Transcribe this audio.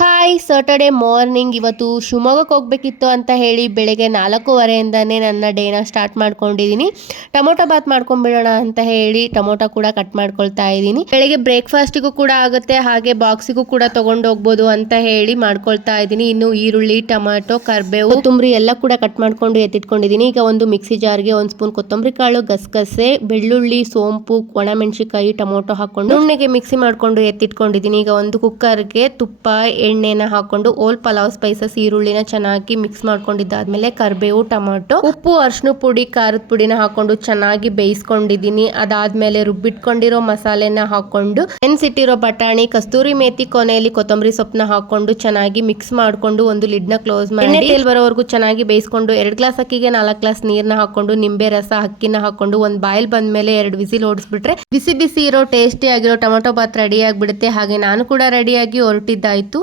Hi, Saturday morning ಇವತ್ತು ಶಿವಮೊಗ್ಗಕ್ಕೆ ಹೋಗಬೇಕಿತ್ತು ಅಂತ ಹೇಳಿ ಬೆಳಗ್ಗೆ 4:30ಇಂದನೇ ನನ್ನ ಡೇನ ಸ್ಟಾರ್ಟ್ ಮಾಡ್ಕೊಂಡಿದ್ದೀನಿ. ಟೊಮೊಟೊ ಬಾತ್ ಮಾಡ್ಕೊಂಡ್ಬಿಡೋಣ ಅಂತ ಹೇಳಿ ಟೊಮೊಟೊ ಕೂಡ ಕಟ್ ಮಾಡ್ಕೊಳ್ತಾ ಇದ್ದೀನಿ. ಬೆಳಗ್ಗೆ ಬ್ರೇಕ್ಫಾಸ್ಟಿಗೂ ಕೂಡ ಆಗುತ್ತೆ, ಹಾಗೆ ಬಾಕ್ಸಿಗೂ ಕೂಡ ತಗೊಂಡು ಹೋಗ್ಬೋದು ಅಂತ ಹೇಳಿ ಮಾಡ್ಕೊಳ್ತಾ ಇದ್ದೀನಿ. ಇನ್ನು ಈರುಳ್ಳಿ, ಟೊಮೊಟೊ, ಕರ್ಬೇವು, ಕೊತ್ತಂಬರಿ ಎಲ್ಲ ಕೂಡ ಕಟ್ ಮಾಡ್ಕೊಂಡು ಎತ್ತಿಟ್ಕೊಂಡಿದ್ದೀನಿ. ಈಗ ಒಂದು ಮಿಕ್ಸಿ ಜಾರ್ಗೆ 1 ಸ್ಪೂನ್ ಕೊತ್ತಂಬರಿ ಕಾಳು, ಗಸಗಸೆ, ಬೆಳ್ಳುಳ್ಳಿ, ಸೋಂಪು, ಒಣಮೆಣಸಿನಕಾಯಿ, ಟೊಮೊಟೊ ಹಾಕೊಂಡು ನುಣ್ಣಗೆ ಮಿಕ್ಸಿ ಮಾಡ್ಕೊಂಡು ಎತ್ತಿಟ್ಕೊಂಡಿದ್ದೀನಿ. ಈಗ ಒಂದು ಕುಕ್ಕರ್ಗೆ ತುಪ್ಪ, ಎಣ್ಣೆನ ಹಾಕೊಂಡು ಓಲ್ ಪಲಾವ್ ಸ್ಪೈಸಸ್ ಈರುಳ್ಳಿನ ಚೆನ್ನಾಗಿ ಮಿಕ್ಸ್ ಮಾಡ್ಕೊಂಡಿದ್ದಾದ್ಮೇಲೆ ಕರ್ಬೇವು, ಟೊಮೊಟೊ, ಉಪ್ಪು, ಅರಿಶಿನ ಪುಡಿ, ಖಾರದ ಪುಡಿನ ಹಾಕೊಂಡು ಚೆನ್ನಾಗಿ ಬೇಯಿಸ್ಕೊಂಡಿದ್ದೀನಿ. ಅದಾದ್ಮೇಲೆ ರುಬ್ಬಿಟ್ಕೊಂಡಿರೋ ಮಸಾಲೆನ ಹಾಕೊಂಡು ನೆನ್ಸಿಟ್ಟಿರೋ ಬಟಾಣಿ, ಕಸ್ತೂರಿ ಮೇಥಿ, ಕೊನೆಯಲ್ಲಿ ಕೊತ್ತಂಬರಿ ಸೊಪ್ಪನ್ನ ಹಾಕೊಂಡು ಚೆನ್ನಾಗಿ ಮಿಕ್ಸ್ ಮಾಡ್ಕೊಂಡು ಒಂದು ಲಿಡ್ನ ಕ್ಲೋಸ್ ಮಾಡಿ ಎಣ್ಣೆ ತೇಲ್ ಬರೋವರೆಗೂ ಚೆನ್ನಾಗಿ ಬೇಯಿಸ್ಕೊಂಡು 2 ಗ್ಲಾಸ್ ಅಕ್ಕಿಗೆ 4 ಗ್ಲಾಸ್ ನೀರ್ನ ಹಾಕೊಂಡು ನಿಂಬೆ ರಸ, ಅಕ್ಕಿನ ಹಾಕೊಂಡು ಒಂದು ಬಾಯ್ಲ್ ಬಂದ್ಮೇಲೆ 2 ವಿಸಿಲ್ ಓಡಿಸ್ಬಿಟ್ರೆ ಬಿಸಿ ಬಿಸಿ ಇರೋ ಟೇಸ್ಟಿ ಆಗಿರೋ ಟೊಮೊಟೊ ಬಾತ್ ರೆಡಿ ಆಗಿಬಿಡುತ್ತೆ. ಹಾಗೆ ನಾನು ಕೂಡ ರೆಡಿಯಾಗಿ ಹೊರಟಿದ್ದಾಯ್ತು.